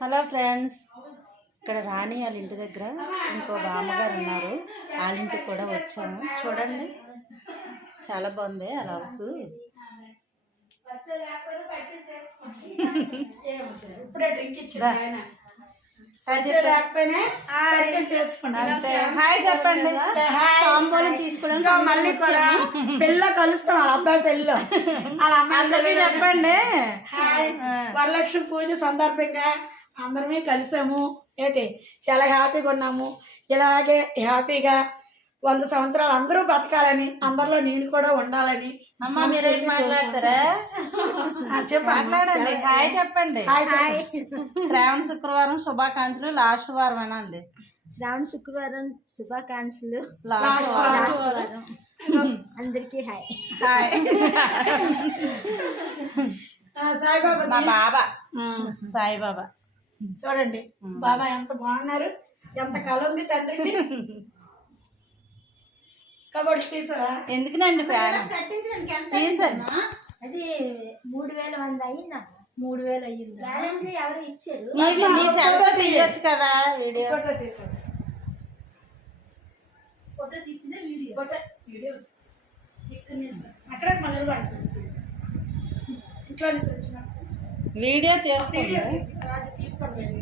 Hello friends, ఇక్కడ రాణి వాళ్ళ ఇంటి దగ్గర ఇంకో బామ్మగారు ఉన్నారు. వాళ్ళ ఇంటికి కూడా వచ్చాము. చూడండి, చాలా బాగుంది ఆ హౌస్. హాయ్ చెప్పండి. మళ్ళీ కూడా పెళ్ళ కలుస్తాం. వాళ్ళ అబ్బాయి పెళ్ళి వాళ్ళ అమ్మాయి చెప్పండి. వరలక్ష్మి పూజ సందర్భంగా అందరమే కలిసాము. ఏంటి చాలా హ్యాపీగా ఉన్నాము. ఇలాగే హ్యాపీగా 100 సంవత్సరాలు అందరూ బతకాలని, అందరిలో నేను కూడా ఉండాలని. అమ్మ మీరు మాట్లాడతారా? మాట్లాడండి. హాయ్ చెప్పండి. శ్రావణ శుక్రవారం శుభాకాంక్షలు. లాస్ట్ వారం అండి. శ్రావణ శుక్రవారం శుభాకాంక్షలు. లాస్ట్ వారం అందరికీ హాయ్. హాయ్. సాయిబాబా మా బాబా సాయిబాబా. చూడండి బాబా ఎంత బాగున్నారు. ఎంత కళ ఉంది తండ్రికి. కాబట్టి తీసారా? ఎందుకునండి ప్రాణం తీసండి. అది 3000 మంది అయ్యిందా? 3000 అయ్యింది. గ్యారెంటీ ఎవరు ఇచ్చారు? నీ సెల్ఫ్ తీయొచ్చు కదా వీడియో. ఫోటో తీసిన వీడియో అక్కడ మళ్ళీ పడుతుంది. ఇంట్లో నుంచి వచ్చిన వీడియో తీస్తుంది. తీసుకొని